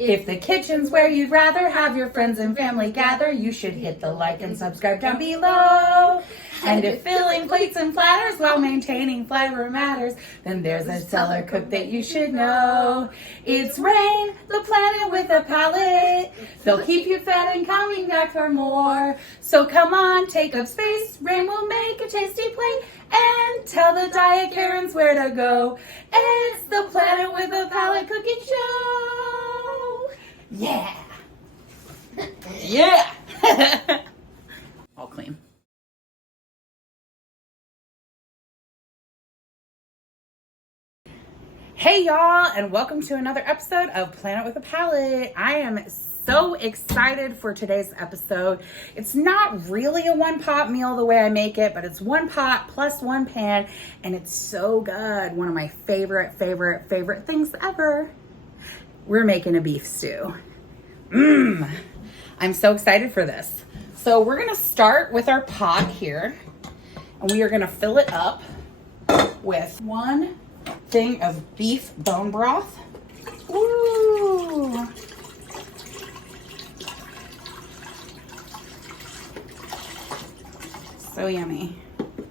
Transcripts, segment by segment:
If the kitchen's where you'd rather have your friends and family gather, you should hit the like and subscribe down below. And if filling plates and platters while maintaining flavor matters, then there's a stellar cook that you should know. It's Rain, the planet with a palate. They'll keep you fed and coming back for more. So come on, take up space. Rain will make a tasty plate and tell the diet Karens where to go. It's the Planet with a Palate cooking show. Yeah. Yeah. All clean. Hey y'all, and welcome to another episode of Planet with a Palate. I am so excited for today's episode. It's not really a one pot meal the way I make it, but it's one pot plus one pan, and it's so good. One of my favorite things ever. We're making a beef stew. I'm so excited for this. So we're gonna start with our pot here, and we are gonna fill it up with one thing of beef bone broth. Ooh. So yummy.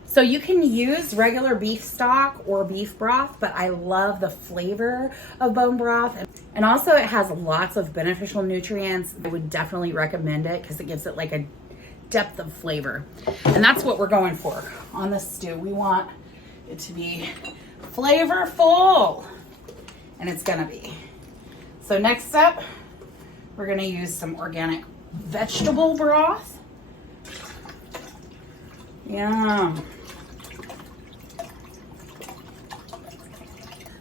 So you can use regular beef stock or beef broth, but I love the flavor of bone broth. And also it has lots of beneficial nutrients. I would definitely recommend it because it gives it like a depth of flavor. And that's what we're going for on this stew. We want it to be flavorful, and it's gonna be. So next up, we're gonna use some organic vegetable broth. Yum.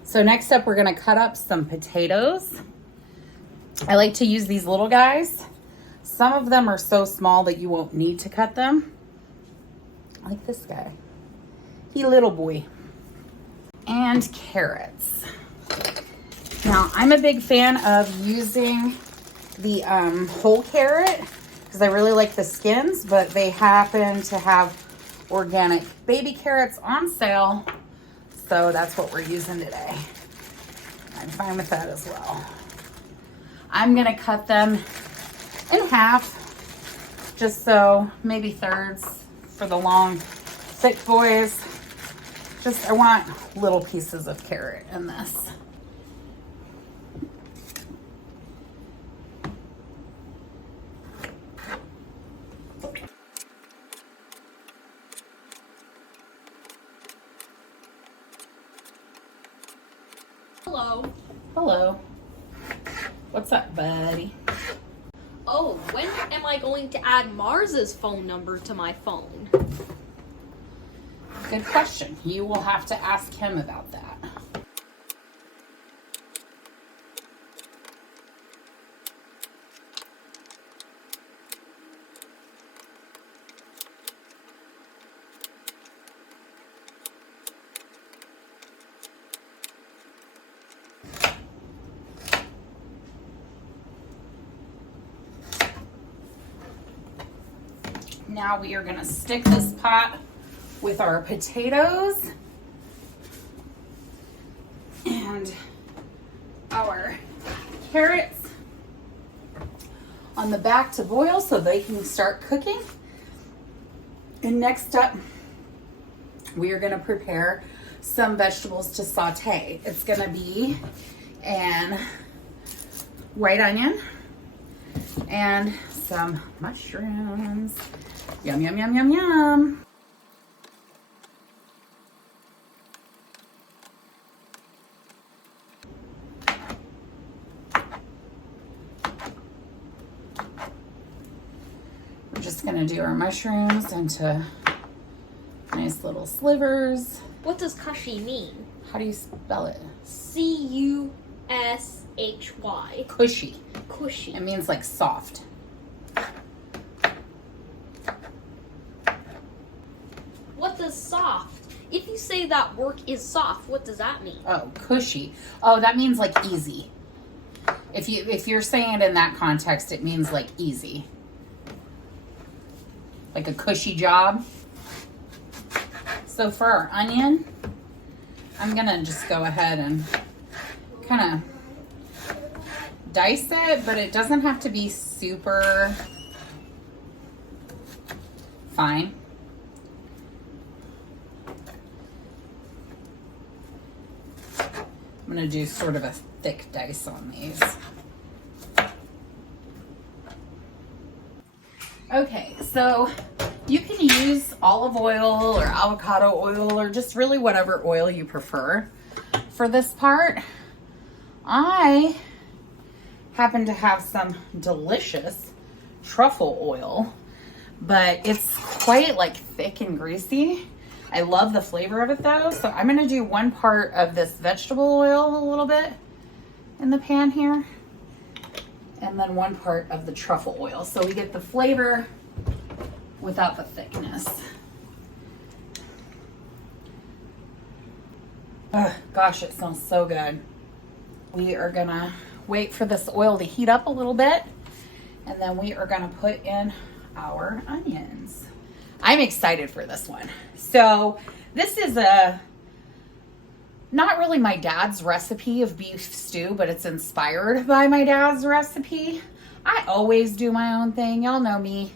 So next up, we're gonna cut up some potatoes. I like to use these little guys. Some of them are so small that you won't need to cut them. Like this guy. He little boy. And carrots. Now, I'm a big fan of using the whole carrot because I really like the skins, but they happen to have organic baby carrots on sale, so that's what we're using today. I'm fine with that as well. I'm gonna cut them in half, just so maybe thirds for the long, thick boys. I want little pieces of carrot in this. Hello. Hello. What's up, buddy? Oh, when am I going to add Mars's phone number to my phone? Good question. You will have to ask him about that. Now we are going to stick this pot with our potatoes and our carrots on the back to boil so they can start cooking. And next up, we are going to prepare some vegetables to saute. It's going to be an white onion and some mushrooms. Yum, yum, yum, yum, yum. We're just gonna do our mushrooms into nice little slivers. What does cushy mean? How do you spell it? C-U-S-H-Y. Cushy. Cushy. It means like soft. What does soft? If you say that work is soft, what does that mean? Oh, cushy. Oh, that means like easy. If you're saying it in that context, it means like easy. Like a cushy job. So for our onion, I'm gonna just go ahead and kind of dice it, but it doesn't have to be super fine. I'm going to do sort of a thick dice on these. Okay, so you can use olive oil or avocado oil or just really whatever oil you prefer for this part. I happen to have some delicious truffle oil, but it's quite like thick and greasy. I love the flavor of it though, so I'm going to do 1 part of this vegetable oil a little bit in the pan here, and then 1 part of the truffle oil, so we get the flavor without the thickness. Oh, gosh, it smells so good. We are gonna wait for this oil to heat up a little bit, and then we are gonna put in our onions. I'm excited for this one. So this is not really my dad's recipe of beef stew, but it's inspired by my dad's recipe. I always do my own thing. Y'all know me.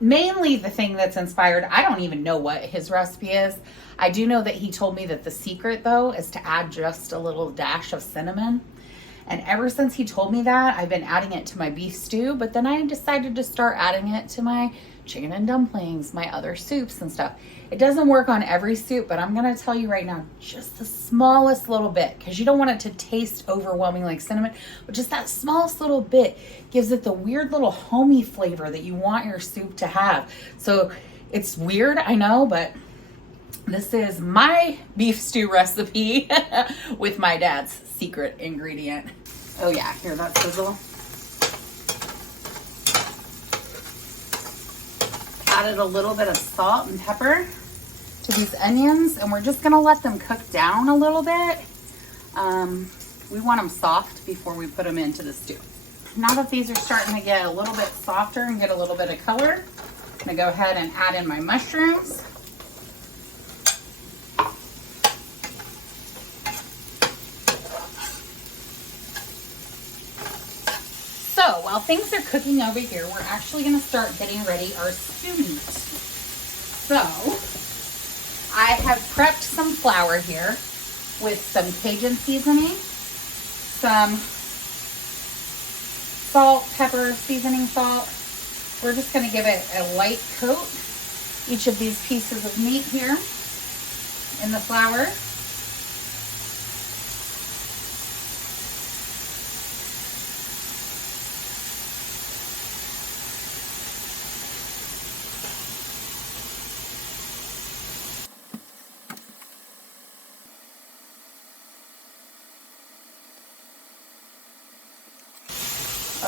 Mainly the thing that's inspired, I don't even know what his recipe is. I do know that he told me that the secret though is to add just a little dash of cinnamon. And ever since he told me that, I've been adding it to my beef stew, but then I decided to start adding it to my chicken and dumplings, my other soups and stuff. It doesn't work on every soup, but I'm gonna tell you right now, just the smallest little bit, because you don't want it to taste overwhelming like cinnamon, but just that smallest little bit gives it the weird little homey flavor that you want your soup to have. So it's weird, I know, but this is my beef stew recipe with my dad's secret ingredient. Oh yeah, hear that sizzle? Added a little bit of salt and pepper to these onions, and we're just gonna let them cook down a little bit. We want them soft before we put them into the stew. Now that these are starting to get a little bit softer and get a little bit of color, I'm gonna go ahead and add in my mushrooms. So while things are cooking over here, we're actually going to start getting ready our stew meat. So I have prepped some flour here with some Cajun seasoning, some salt, pepper, seasoning salt. We're just going to give it a light coat, each of these pieces of meat here in the flour.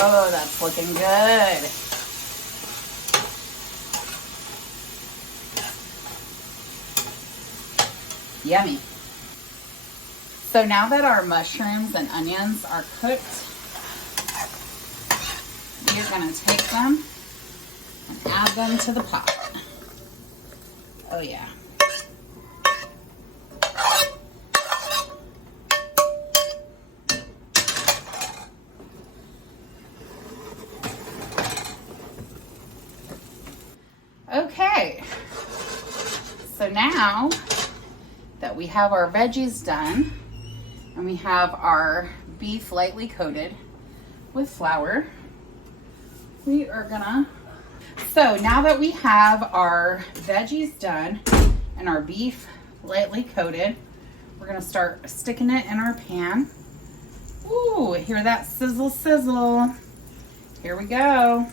Oh, that's looking good. Yummy. So now that our mushrooms and onions are cooked, we're going to take them and add them to the pot. Oh yeah. Okay, so now that we have our veggies done and we have our beef lightly coated with flour, we are gonna, so now that we have our veggies done and our beef lightly coated, we're gonna start sticking it in our pan. Ooh, hear that sizzle, sizzle. Here we go.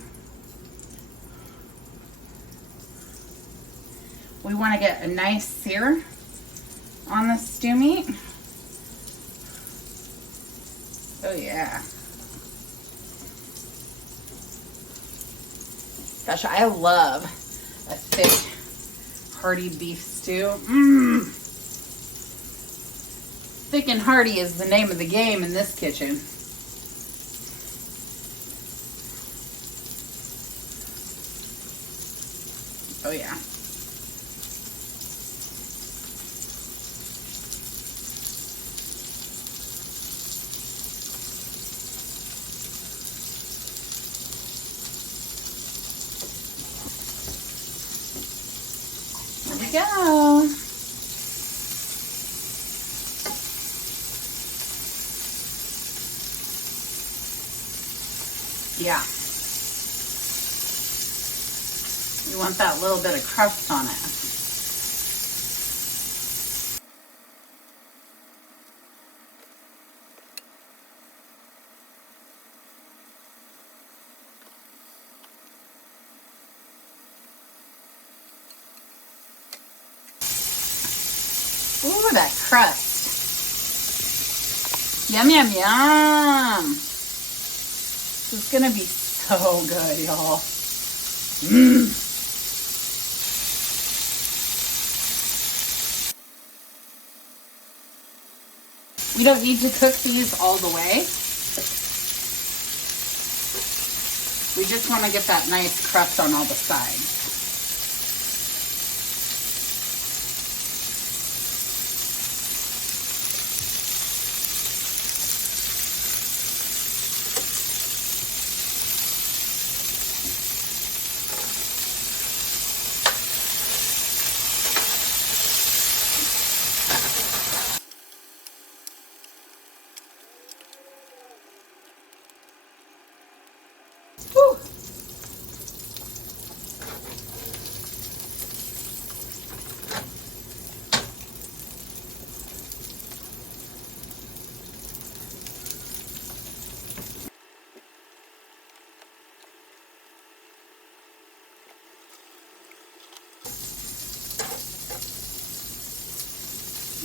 We want to get a nice sear on the stew meat. Oh yeah. Gosh, I love a thick, hearty beef stew. Thick and hearty is the name of the game in this kitchen. Oh yeah. go. Yeah. You want that little bit of crust on it. Ooh, that crust. Yum, yum, yum. This is gonna be so good, y'all. Mmm. You don't need to cook these all the way. We just want to get that nice crust on all the sides. Whew.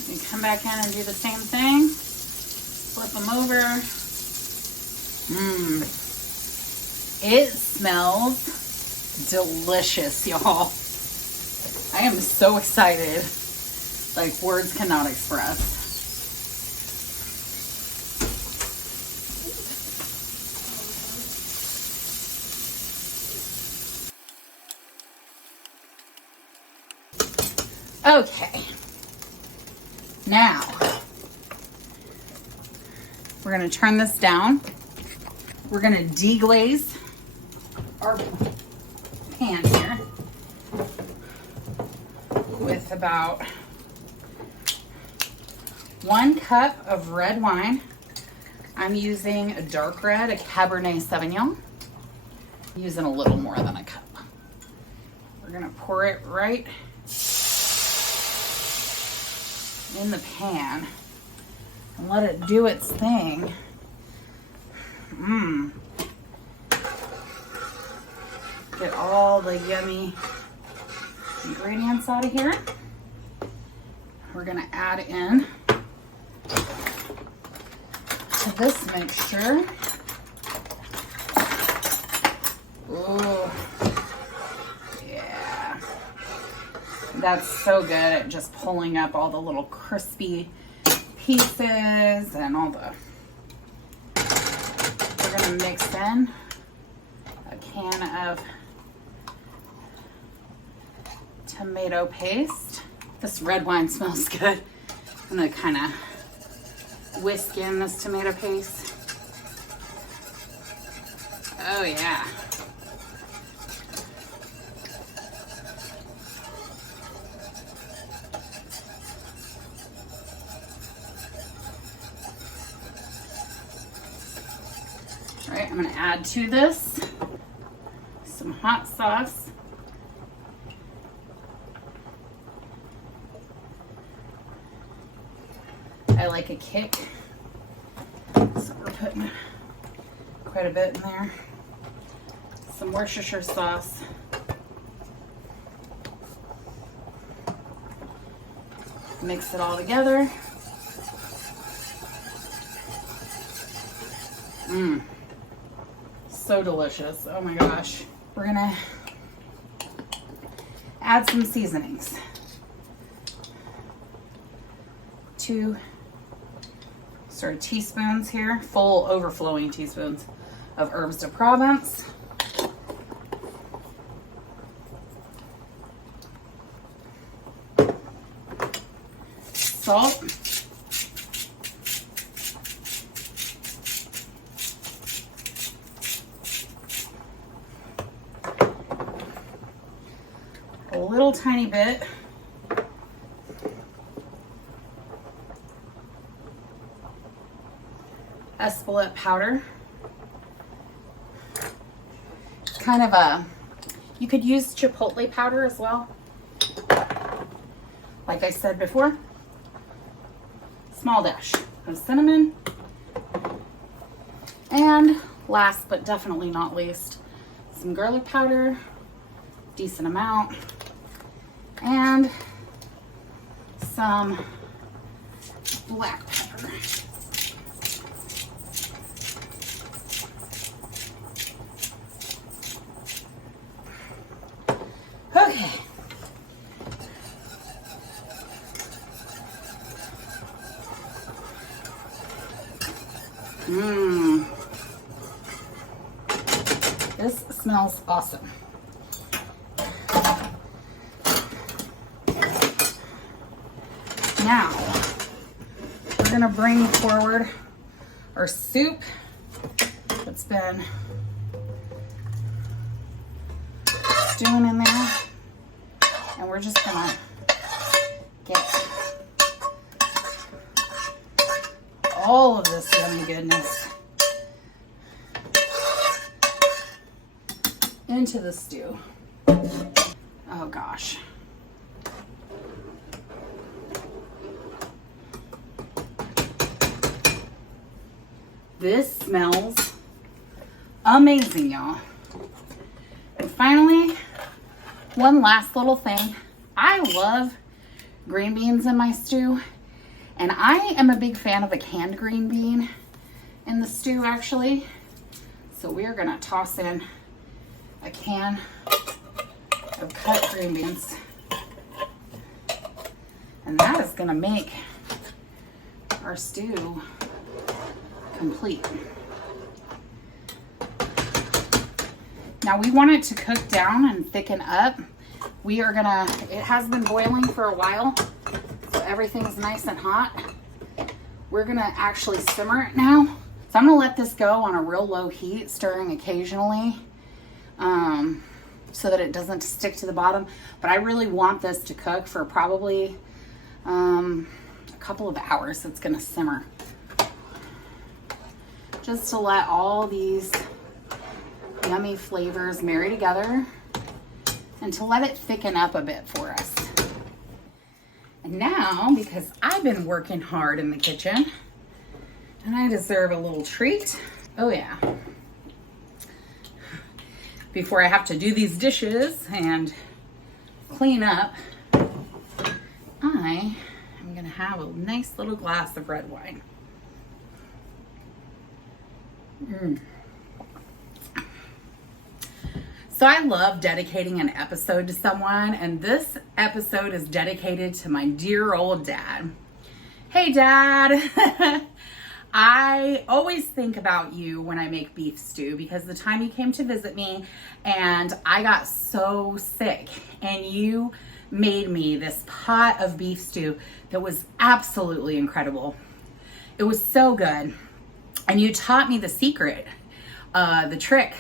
You come back in and do the same thing. Flip them over. Mmm. It smells delicious, y'all. I am so excited. Like, words cannot express. Okay. Now, we're gonna turn this down. We're gonna deglaze our pan here with about 1 cup of red wine. I'm using a dark red, a Cabernet Sauvignon. I'm using a little more than a cup. We're gonna pour it right in the pan and let it do its thing. Mmm. Get all the yummy ingredients out of here. We're gonna add in to this mixture. Ooh, yeah. That's so good at just pulling up all the little crispy pieces and all the... We're gonna mix in a can of tomato paste. This red wine smells good. I'm gonna kind of whisk in this tomato paste. Oh yeah. All right, I'm gonna add to this some hot sauce. I like a kick, so we're putting quite a bit in there. Some Worcestershire sauce. Mix it all together. Mmm. So delicious. Oh my gosh. We're gonna add some seasonings. 2 sort of teaspoons here, full overflowing teaspoons of herbs de Provence. Salt. A little tiny bit Palate powder. Kind of a, you could use chipotle powder as well. Like I said before, small dash of cinnamon. And last but definitely not least, some garlic powder, decent amount, and some black pepper. Okay. This smells awesome. Now, we're gonna bring forward our soup that's been stewing in there. And we're just gonna get all of this yummy goodness into the stew. Oh gosh. This smells amazing, y'all. And finally, one last little thing. I love green beans in my stew, and I am a big fan of a canned green bean in the stew, actually. So we are gonna toss in a can of cut green beans, and that is gonna make our stew complete. Now we want it to cook down and thicken up. We are gonna, it has been boiling for a while, so everything's nice and hot. We're gonna actually simmer it now. So I'm gonna let this go on a real low heat, stirring occasionally, so that it doesn't stick to the bottom. But I really want this to cook for probably a couple of hours. It's gonna simmer. Just to let all these yummy flavors marry together and to let it thicken up a bit for us. And now, because I've been working hard in the kitchen and I deserve a little treat. Oh yeah. Before I have to do these dishes and clean up, I am gonna have a nice little glass of red wine. So I love dedicating an episode to someone, and this episode is dedicated to my dear old dad. Hey Dad! I always think about you when I make beef stew, because the time you came to visit me and I got so sick and you made me this pot of beef stew that was absolutely incredible. It was so good. And you taught me the secret, the trick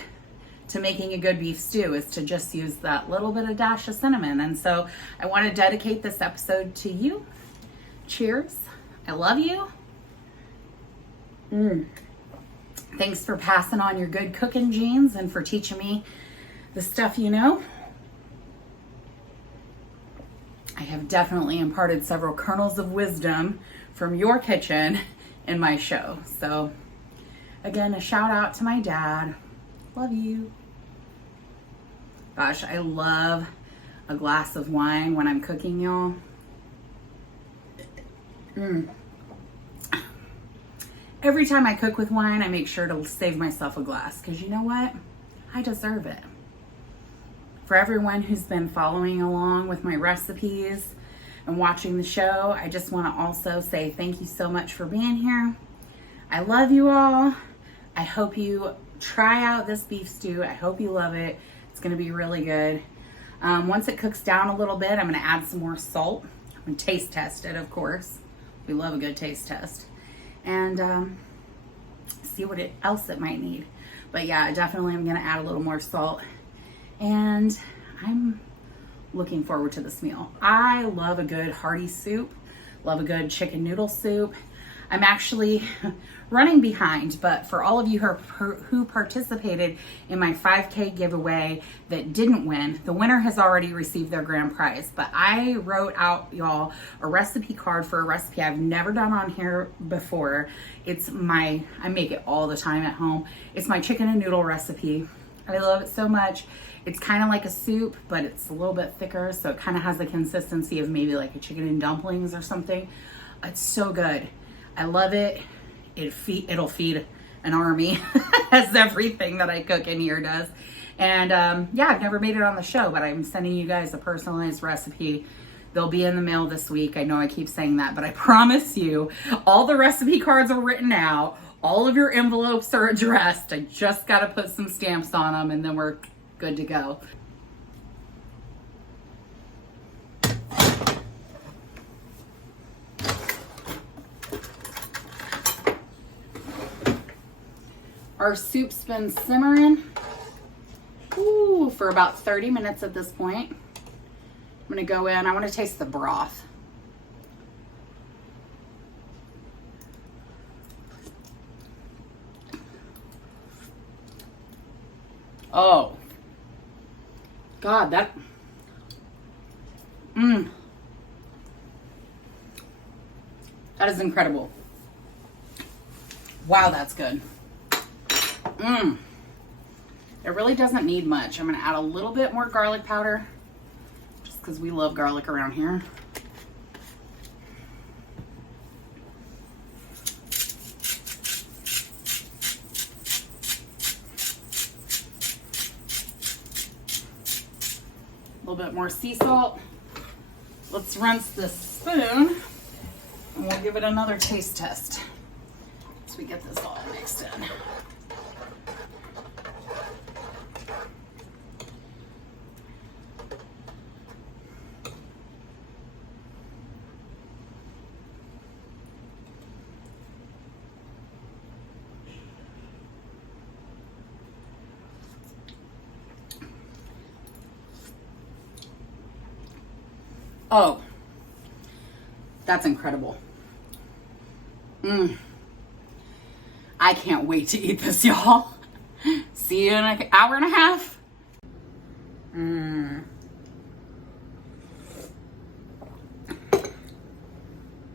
to making a good beef stew is to just use that little bit of dash of cinnamon. And so I want to dedicate this episode to you. Cheers. I love you. Thanks for passing on your good cooking genes and for teaching me the stuff you know. I have definitely imparted several kernels of wisdom from your kitchen in my show. So again, a shout out to my dad. Love you. Gosh, I love a glass of wine when I'm cooking, y'all. Every time I cook with wine, I make sure to save myself a glass, because you know what? I deserve it. For everyone who's been following along with my recipes and watching the show, I just want to also say thank you so much for being here. I love you all. I hope you try out this beef stew. I hope you love it. It's going to be really good. Once it cooks down a little bit, I'm going to add some more salt. I'm going to taste test it, of course. We love a good taste test. And see what else it might need. But yeah, definitely I'm going to add a little more salt. And I'm looking forward to this meal. I love a good hearty soup. Love a good chicken noodle soup. I'm actually running behind, but for all of you who participated in my 5K giveaway that didn't win, the winner has already received their grand prize. But I wrote out, y'all, a recipe card for a recipe I've never done on here before. I make it all the time at home. It's my chicken and noodle recipe. I love it so much. It's kind of like a soup, but it's a little bit thicker, so it kind of has the consistency of maybe like a chicken and dumplings or something. It's so good. I love it. It'll feed an army, as everything that I cook in here does. And yeah, I've never made it on the show, but I'm sending you guys a personalized recipe. They'll be in the mail this week. I know I keep saying that, but I promise you, all the recipe cards are written out. All of your envelopes are addressed. I just got to put some stamps on them, and then we're good to go. Our soup's been simmering for about 30 minutes at this point. I'm gonna go in, I wanna taste the broth. Oh, God, that is incredible. Wow, that's good. It really doesn't need much. I'm going to add a little bit more garlic powder just because we love garlic around here. A little bit more sea salt. Let's rinse this spoon and we'll give it another taste test once we get this all mixed in. Oh, that's incredible. I can't wait to eat this, y'all. See you in an hour and a half.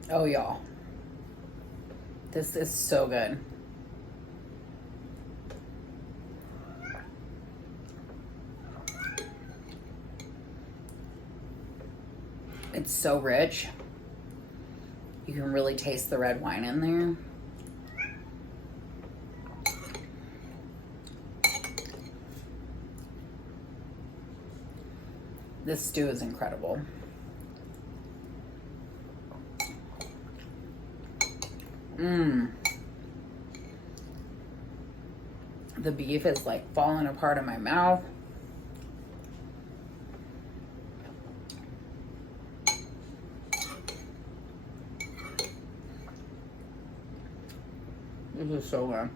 Oh, y'all. This is so good. It's so rich. You can really taste the red wine in there. This stew is incredible. The beef is like falling apart in my mouth. This is so good.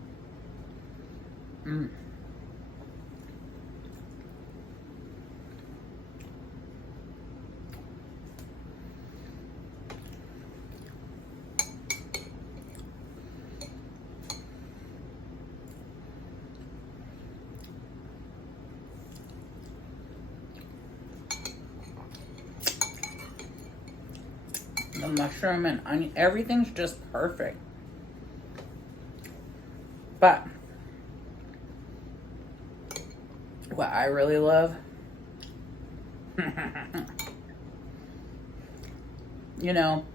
The mushroom and onion, everything's just perfect. But what I really love, you know,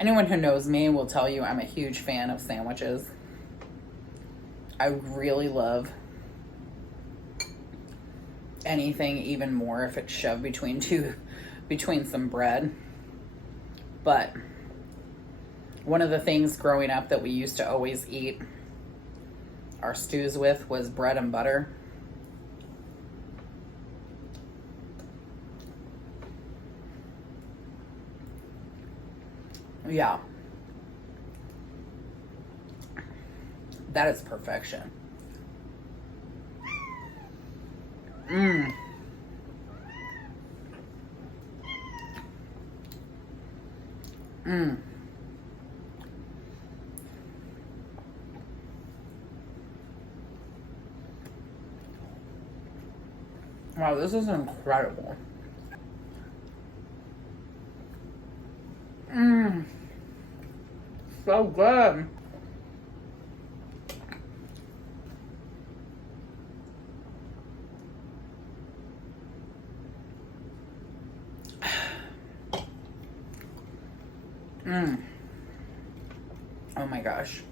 anyone who knows me will tell you I'm a huge fan of sandwiches. I really love anything even more if it's shoved between some bread. But one of the things growing up that we used to always eat our stews with was bread and butter. Yeah. That is perfection. Wow, this is incredible. Mmm. So good. Mmm. Oh my gosh.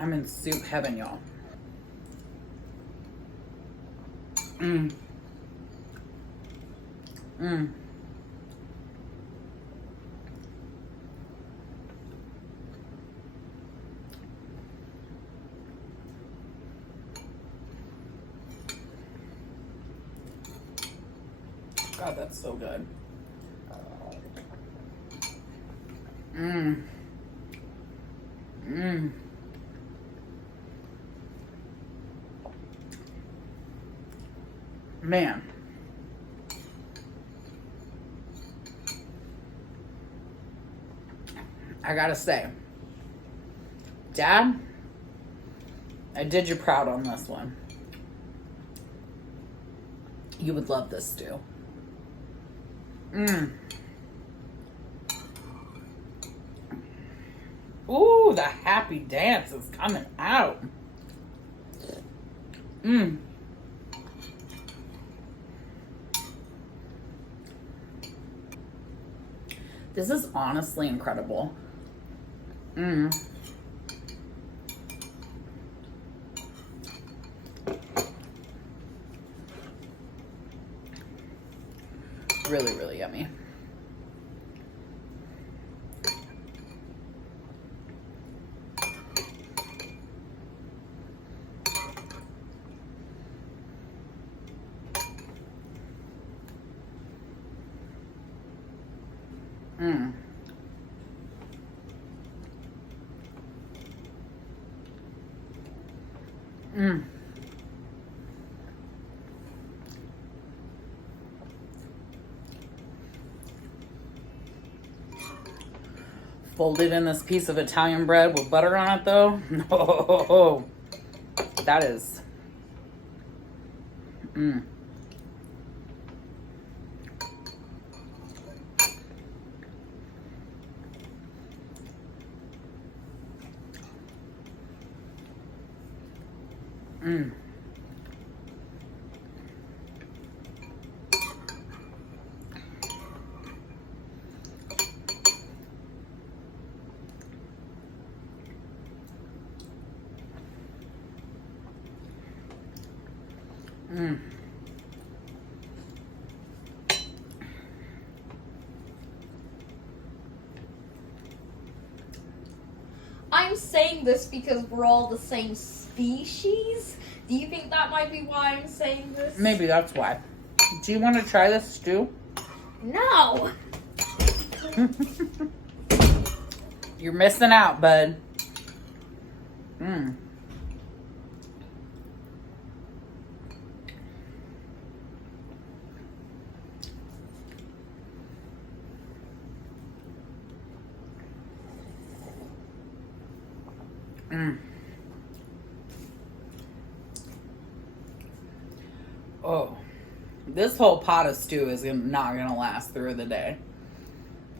I'm in soup heaven, y'all. Mmm. Mmm. God, that's so good. Mmm. Mmm. Man. I gotta say, Dad, I did you proud on this one. You would love this stew. Mmm. Ooh, the happy dance is coming out. Mmm. This is honestly incredible. Mmm. Really, really yummy. Mmm. Mmm. Folded in this piece of Italian bread with butter on it, though. No, that is. Mmm. Mmm. Mmm. I'm saying this because we're all the same species. Do you think that might be why I'm saying this? Maybe that's why. Do you want to try this stew? No. You're missing out, bud. Mmm. Mmm. Oh, this whole pot of stew is not gonna last through the day.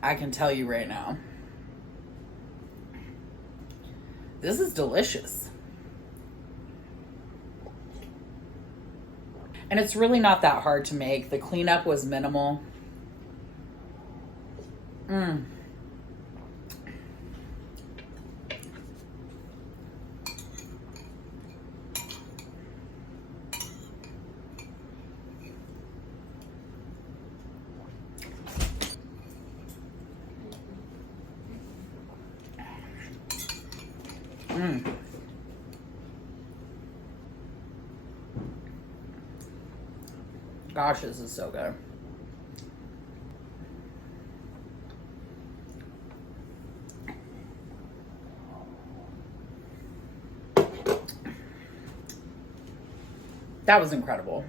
I can tell you right now. This is delicious. And it's really not that hard to make. The cleanup was minimal. Mmm. Mmm. Gosh, this is so good. That was incredible.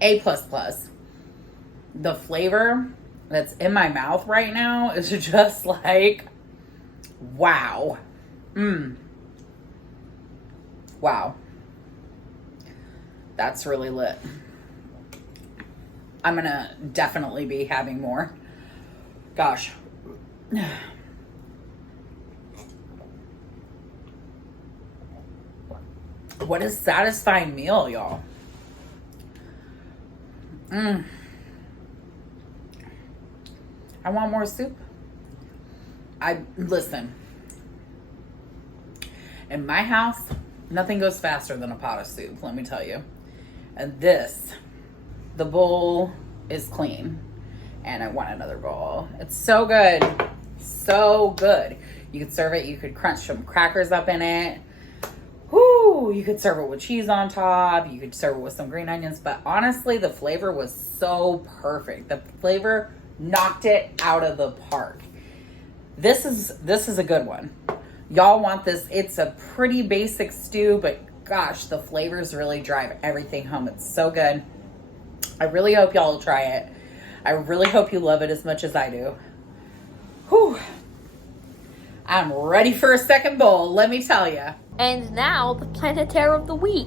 A++. The flavor that's in my mouth right now is just like, wow. Mmm. Wow. That's really lit. I'm gonna definitely be having more. Gosh. What a satisfying meal, y'all. I want more soup. Listen. In my house, nothing goes faster than a pot of soup, let me tell you. And the bowl is clean. And I want another bowl. It's so good. So good. You could serve it, you could crunch some crackers up in it. Whoo, you could serve it with cheese on top. You could serve it with some green onions. But honestly, the flavor was so perfect. The flavor knocked it out of the park. This is a good one. Y'all want this. It's a pretty basic stew, but gosh, the flavors really drive everything home. It's so good. I really hope y'all will try it. I really hope you love it as much as I do. Whew. I'm ready for a second bowl, let me tell you. And now the Planetaire of the Week,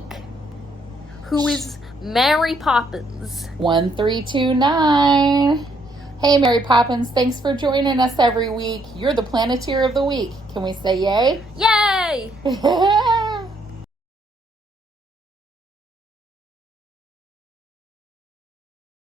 who is Mary Poppins. 1329. Hey, Mary Poppins, thanks for joining us every week. You're the Planeteer of the Week. Can we say yay? Yay!